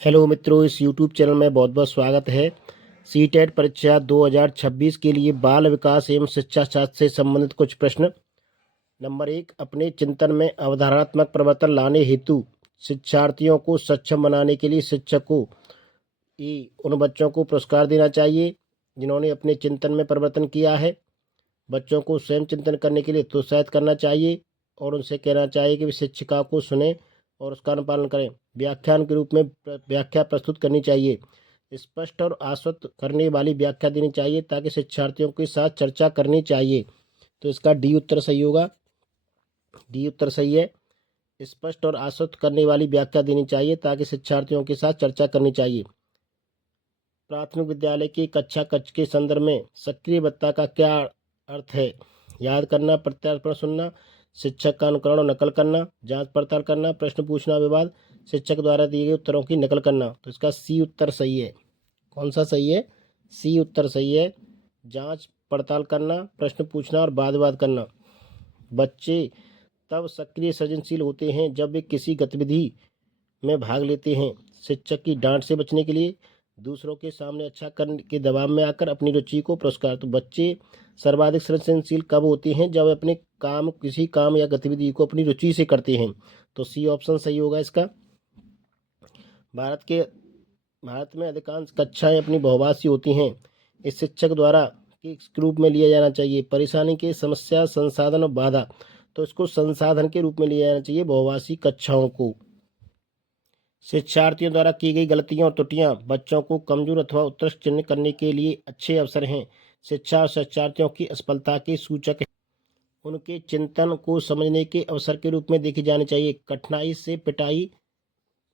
Hello मित्रों, इस YouTube channel में बहुत बहुत स्वागत है। सीटेट परीक्षा 2026 के लिए बाल विकास एवं शिक्षा शास्त्र से संबंधित कुछ प्रश्न। नंबर 1, अपने चिंतन में अवधारणात्मक परिवर्तन लाने हेतु शिक्षार्थियों को सक्षम बनाने के लिए शिक्षक को उन बच्चों को पुरस्कार देना चाहिए जिन्होंने अपने चिंतन में परिवर्तन किया है। बच्चों को स्वयं चिंतन करने के लिए प्रोत्साहित करना चाहिए और उनसे कहना चाहिए कि वे शिक्षिका को सुने और उसका अनुपालन करें। व्याख्यान के रूप में व्याख्या प्रस्तुत करनी चाहिए। स्पष्ट और आश्वस्त करने वाली व्याख्या देनी चाहिए ताकि शिक्षार्थियों के साथ चर्चा करनी चाहिए। तो इसका डी उत्तर सही होगा। डी उत्तर सही है। स्पष्ट और आश्वस्त करने वाली व्याख्या देनी चाहिए ताकि शिक्षार्थियों के साथ चर्चा करनी चाहिए। प्राथमिक विद्यालय की कक्षा कक्ष के संदर्भ में सक्रियता का क्या अर्थ है? याद करना, प्रत्यार्पण सुनना, शिक्षक का अनुकरण और नकल करना, जांच पड़ताल करना, प्रश्न पूछना, विवाद, शिक्षक द्वारा दिए गए उत्तरों की नकल करना। तो इसका सी उत्तर सही है। कौन सा सही है? सी उत्तर सही है। जांच पड़ताल करना, प्रश्न पूछना और वाद विवाद करना। बच्चे तब सक्रिय सृजनशील होते हैं जब वे किसी गतिविधि में भाग लेते हैं। शिक्षक की डांट से बचने के लिए, दूसरों के सामने अच्छा करने के दबाव में आकर, अपनी रुचि को पुरस्कार। तो बच्चे सर्वाधिक सृजनशील कब होते हैं? जब अपने काम, किसी काम या गतिविधि को अपनी रुचि से करते हैं। तो सी ऑप्शन सही होगा इसका। भारत में अधिकांश कक्षाएं अपनी बहुभाषी होती हैं। इस शिक्षक द्वारा किस रूप में लिया जाना चाहिए? परेशानी के, समस्या, संसाधन और बाधा। तो इसको संसाधन के रूप में लिया जाना चाहिए बहुभाषी कक्षाओं को। शिक्षार्थियों द्वारा की गई गलतियां और त्रुटियां बच्चों को कमजोर अथवा उत्कृष्ट चिन्हित करने के लिए अच्छे अवसर हैं। शिक्षा और शिक्षार्थियों की असफलता के सूचक हैं। उनके चिंतन को समझने के अवसर के रूप में देखी जानी चाहिए। कठिनाई से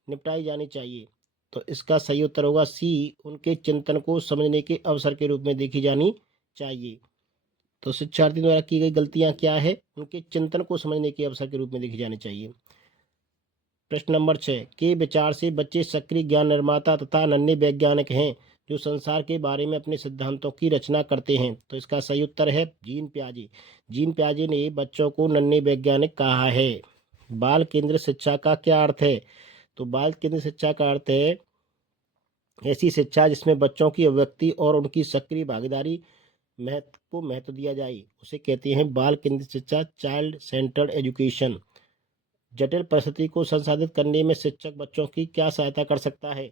निपटाई जानी चाहिए। तो इसका सही उत्तर होगा सी, उनके चिंतन को समझने के अवसर के रूप में देखी जानी चाहिए। तो शिक्षार्थियों द्वारा की गई गलतियां क्या है? उनके चिंतन को समझने के अवसर के रूप में देखी जानी चाहिए। प्रश्न नंबर 6, के विचार से बच्चे सक्रिय ज्ञान निर्माता तथा नन्हे वैज्ञानिक हैं जो संसार के बारे में अपने सिद्धांतों की रचना करते हैं। तो इसका सही उत्तर है जीन प्याजे। जीन प्याजे ने बच्चों को नन्हे वैज्ञानिक कहा है। बाल केंद्रित शिक्षा का क्या अर्थ है? तो बाल केंद्रित शिक्षा का अर्थ है ऐसी शिक्षा जिसमें बच्चों की अभिव्यक्ति और उनकी सक्रिय भागीदारी महत्व दिया जाए, उसे कहते हैं बाल केंद्रित शिक्षा, चाइल्ड सेंटर्ड एजुकेशन। जटिल परिस्थिति को संसाधित करने में शिक्षक बच्चों की क्या सहायता कर सकता है?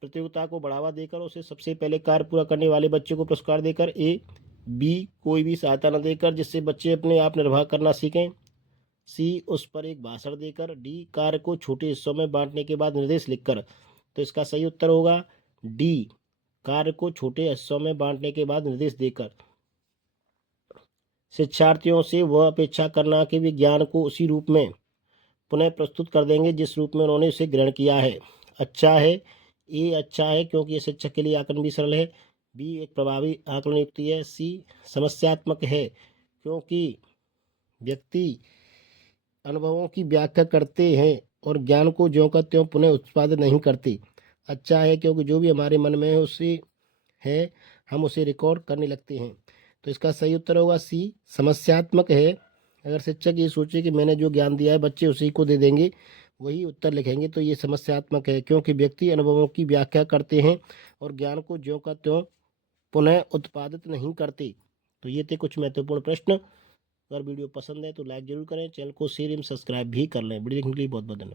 प्रतियोगिता को बढ़ावा देकर, उसे सबसे पहले कार्य पूरा करने वाले बच्चे को पुरस्कार देकर। ए, बी, कोई भी सहायता न देकर जिससे बच्चे अपने आप निर्वाह करना सीखें। सी, उस पर एक भाषण देकर। डी, कार्य को छोटे हिस्सों में बांटने के बाद निर्देश लिखकर। तो इसका सही उत्तर होगा डी, कार्य को छोटे हिस्सों में बांटने के बाद निर्देश देकर। शिक्षार्थियों से वह अपेक्षा करना कि वे ज्ञान को उसी रूप में पुनः प्रस्तुत कर देंगे जिस रूप में उन्होंने उसे ग्रहण किया है। अच्छा है, ए अच्छा है क्योंकि यह शिक्षक के लिए आकलन भी सरल है। बी, एक प्रभावी आकलन युक्ति है। सी, समस्यात्मक है क्योंकि व्यक्ति अनुभवों की व्याख्या करते हैं और ज्ञान को ज्यों का त्यों पुनः उत्पादित नहीं करते। अच्छा है क्योंकि जो भी हमारे मन में है उसे है, हम उसे रिकॉर्ड करने लगते हैं। तो इसका सही उत्तर होगा सी, समस्यात्मक है। अगर शिक्षक ये सोचे कि मैंने जो ज्ञान दिया है बच्चे उसी को दे देंगे, वही उत्तर लिखेंगे, तो ये समस्यात्मक है क्योंकि व्यक्ति अनुभवों की व्याख्या करते हैं और ज्ञान को ज्यों का त्यों पुनः उत्पादित नहीं करते। तो ये थे कुछ महत्वपूर्ण प्रश्न। अगर वीडियो पसंद है तो लाइक जरूर करें, चैनल को शेयर एवं सब्सक्राइब भी कर लें। वीडियो देखने के लिए बहुत बहुत धन्यवाद।